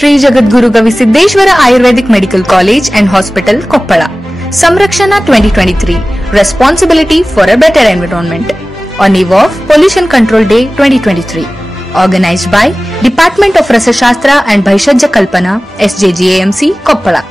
Shri Jagadguru Gavisiddeshwara Ayurvedic Medical College and Hospital, Koppala. Samrakshana 2023. Responsibility for a better environment. On eve of Pollution Control Day 2023. Organized by Department of Rasashastra and Bhaishajya Kalpana, SJGAMC, Koppala.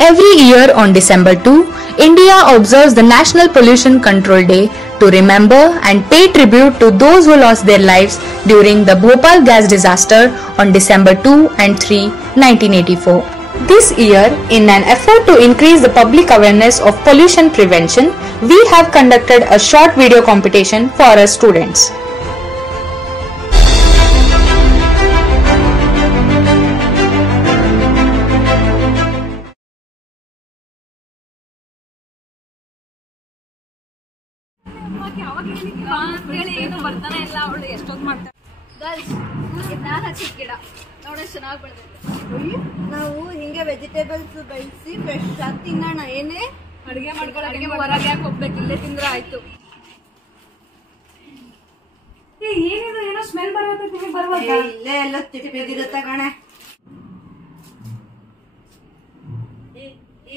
Every year on December 2, India observes the National Pollution Control Day to remember and pay tribute to those who lost their lives during the Bhopal gas disaster on December 2 and 3, 1984. This year, in an effort to increase the public awareness of pollution prevention, we have conducted a short video competition for our students. ನಾವು ಹಿಂಗೆ vegetables ಬೆಳೆಸಿ fresh ಆಗಿ ತಿನ್ನೋಣ. ಏನೇ ಅಡಿಗೆ ಮಾಡ್ಕೊಳಕ್ಕೆ ಹೊರಗೆ ಯಾಕೆ ಹೋಗ್ಬೇಕು, ಇಲ್ಲೇ ತಿಂದ್ರೆ ಆಯ್ತು. ಏನಿದು ಏನೋ ಸ್ಮೆಲ್ ಬರುತ್ತೆ, ಇಲ್ಲೇ ಎಲ್ಲ ತಿಪ್ಪಿದಿರುತ್ತೆ ಕಣೆ.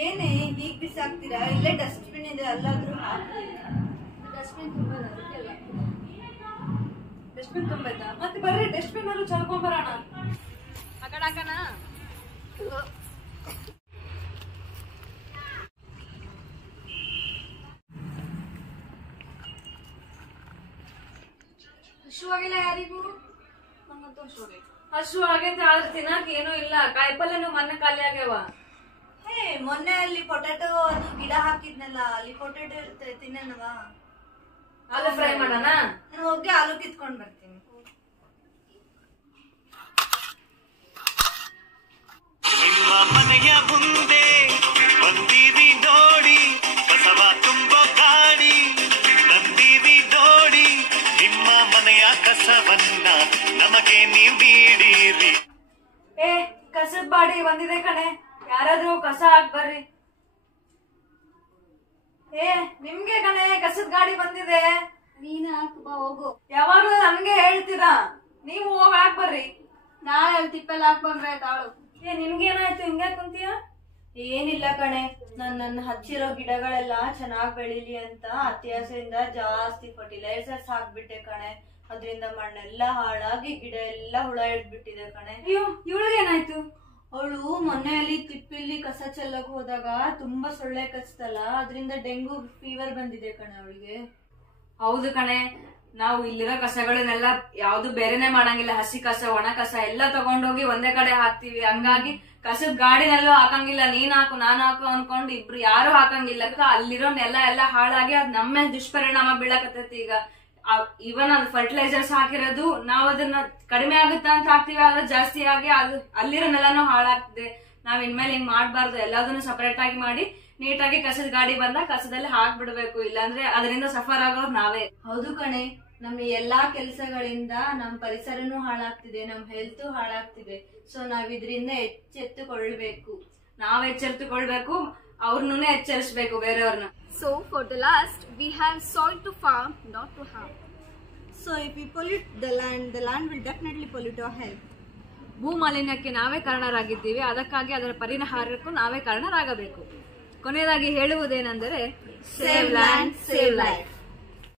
ಏನೇ ಹೀಗ್ ಬಿಸಾಕ್ತೀರಾ? ಇಲ್ಲೇ ಡಸ್ಟ್ಬಿನ್ ಇದೆ, ಅಲ್ಲಾದ್ರೂ ಡಸ್ಟ್ಬಿನ್ ತುಂಬೋದ? ಡಸ್ಟ್ಬಿನ್ ತುಂಬೈತಾ? ಮತ್ತೆ ಬರ್ರಿ ಡಸ್ಟ್ಬಿನ್ ಅಲ್ಲೂ ಚಲ್ಕೊಂಡ್ ಬರೋಣ. ಆ ಕಡೆ ಹಾಕಣ. ಹಸು ಆಗಿಲ್ಲ ಯಾರಿಗೂ? ಹಸು ಆಗೈತೆ, ಆದ್ರೆ ತಿನ್ನಕ್ ಏನೂ ಇಲ್ಲ. ಕಾಯಿಪಲ್ಲೆನು ಮೊನ್ನೆ ಖಾಲಿ ಆಗ್ಯಾವ. ಮೊನ್ನೆ ಅಲ್ಲಿ ಪೊಟ್ಯಾಟೊ ಅದು ಗಿಡ ಹಾಕಿದ್ನಲ್ಲ, ಅಲ್ಲಿ ಪೊಟ್ಯಾಟೊ ಇರುತ್ತೆ, ತಿನ್ನವ? ಆಲೂ ಫ್ರೈ ಮಾಡೋಣ. ನಾನು ಹೋಗಿ ಆಲೂ ಕಿತ್ಕೊಂಡ್ ಬರ್ತೀನಿ. ನಿಮ್ಮ ಮನೆಯ ಮುಂದೆ ಬಂದೀವಿ ನೋಡಿ, ಕಸವ ತುಂಬ ಗಾಡಿ ತಂದೀವಿ ನೋಡಿ, ನಿಮ್ಮ ಮನೆಯ ಕಸವನ್ನ ನಮಗೆ ನೀವು ನೀಡಿರಿ. ಕಸದ ಬಾಡಿ ಬಂದಿದೆ ಕಣೆ, ಯಾರಾದ್ರೂ ಕಸ ಹಾಕ್ ಬರ್ರಿ. ನಿಮ್ಗೆ ಕಣೆ ಕಸದ ಗಾಡಿ ಬಂದಿದೆ, ನೀನ್ ಹಾಕ್ ಬಾ ಹೋಗು. ಯಾವಾಗ್ಲೂ ನನ್ಗೆ ಹೇಳ್ತೀರಾ, ನೀವು ಹೋಗ್ ಹಾಕ್ ಬರ್ರಿ. ನಾಳೆ ಅಲ್ಲಿ ತಿಪ್ಪೆಲ್ಲ ಹಾಕ್ ಬಂದ್ರೆ ತಾಳು. ನಿಮ್ಗೇನಾಯ್ತು ಹಿಂಗೆ ಕುಂತೀಯ? ಏನಿಲ್ಲ ಕಣೆ, ನನ್ನ ಹಚ್ಚಿರೋ ಗಿಡಗಳೆಲ್ಲ ಚೆನ್ನಾಗ್ ಬೆಳಿಲಿ ಅಂತ ಅತ್ಯಾಸೆಯಿಂದ ಜಾಸ್ತಿ ಫರ್ಟಿಲೈಸರ್ಸ್ ಹಾಕ್ಬಿಟ್ಟೆ ಕಣೆ. ಅದ್ರಿಂದ ಮಣ್ಣೆಲ್ಲ ಹಾಳಾಗಿ ಗಿಡ ಎಲ್ಲ ಹುಳ ಹಿಡ್ಬಿಟ್ಟಿದೆ ಕಣೆ. ಅಯ್ಯೋ, ಇವಳಿಗೆ ಏನಾಯ್ತು? ಅವಳು ಮೊನ್ನೆಯಲ್ಲಿ ತಿಪ್ಪಿಲಿ ಕಸ ಚೆಲ್ಲಕ್ ಹೋದಾಗ ತುಂಬಾ ಸೊಳ್ಳೆ ಕಚ್ತಲ್ಲ, ಅದ್ರಿಂದ ಡೆಂಗು ಫೀವರ್ ಬಂದಿದೆ ಕಣೆ ಅವಳಿಗೆ. ಹೌದು ಕಣೆ, ನಾವು ಇಲ್ಲಿರೋ ಕಸಗಳನ್ನೆಲ್ಲ ಯಾವ್ದು ಬೇರೆನೆ ಮಾಡಂಗಿಲ್ಲ. ಹಸಿ ಕಸ, ಒಣ ಕಸ ಎಲ್ಲ ತಗೊಂಡೋಗಿ ಒಂದೇ ಕಡೆ ಹಾಕ್ತಿವಿ. ಹಂಗಾಗಿ ಕಸದ ಗಾಡಿನಲ್ಲೂ ಹಾಕಂಗಿಲ್ಲ. ನೀನ್ ಹಾಕು ನಾನ್ ಹಾಕು ಅನ್ಕೊಂಡು ಇಬ್ರು ಯಾರು ಹಾಕಂಗಿಲ್ಲ. ಅಲ್ಲಿರೋ ನೆಲ ಎಲ್ಲ ಹಾಳಾಗಿ ಅದ್ ನಮ್ಮ ಮೇಲೆ ದುಷ್ಪರಿಣಾಮ ಬೀಳಕತ್ತೈತಿ. ಈಗ ಇವನ್ ಅದು ಫರ್ಟಿಲೈಸರ್ಸ್ ಹಾಕಿರೋದು, ನಾವ್ ಅದನ್ನ ಕಡಿಮೆ ಆಗುತ್ತ ಅಂತ ಹಾಕ್ತಿವಿ, ಆದ್ರೆ ಜಾಸ್ತಿ ಆಗಿ ಅದು ಅಲ್ಲಿರೋ ನೆಲನೂ ಹಾಳಾಗ್ತಿದೆ. ನಾವ್ ಇನ್ಮೇಲೆ ಹಿಂಗ್ ಮಾಡ್ಬಾರ್ದು. ಎಲ್ಲದನ್ನು ಸಪರೇಟ್ ಆಗಿ ಮಾಡಿ ನೀಟಾಗಿ ಕಸದ ಗಾಡಿ ಬಂದಾಗ ಕಸದಲ್ಲಿ ಹಾಕ್ಬಿಡ್ಬೇಕು. ಇಲ್ಲಾಂದ್ರೆ ಅದರಿಂದ ಸಫರ್ ಆಗೋರು ನಾವೇ. ಹೌದು ಕಣೆ, ನಮ್ ಎಲ್ಲಾ ಕೆಲ್ಸಗಳಿಂದ ನಮ್ ಪರಿಸರನು ಹಾಳಾಗ್ತಿದೆ, ನಮ್ ಹೆಲ್ತ್ ಹಾಳಾಗ್ತಿದೆ. ಸೊ ನಾವ್ ಇದ್ರಿಂದ ಎಚ್ಚೆತ್ತುಕೊಳ್ಬೇಕು. ನಾವ್ ಎಚ್ಚೆತ್ತುಕೊಳ್ಬೇಕು, ಅವ್ರನ್ನೂ ಎಚ್ಚರಿಸಬೇಕು ಬೇರೆಯವ್ರನ್ನ. So for the last, we have soil to farm, not to harm. So if we pollute the land will definitely pollute our health. ಭೂ ಮಾಲಿನ್ಯಕ್ಕೆ ನಾವೇ ಕಾರಣರಾಗಿದ್ದೀವಿ, ಅದಕ್ಕಾಗಿ ಅದರ ಪರಿಹಾರಕ್ಕೂ ನಾವೇ ಕಾರಣರಾಗಬೇಕು. ಕೊನೆಯದಾಗಿ ಹೇಳುವುದೇನೆಂದರೆ, ಸೇವ್ ಲ್ಯಾಂಡ್, ಸೇವ್ ಲೈಫ್.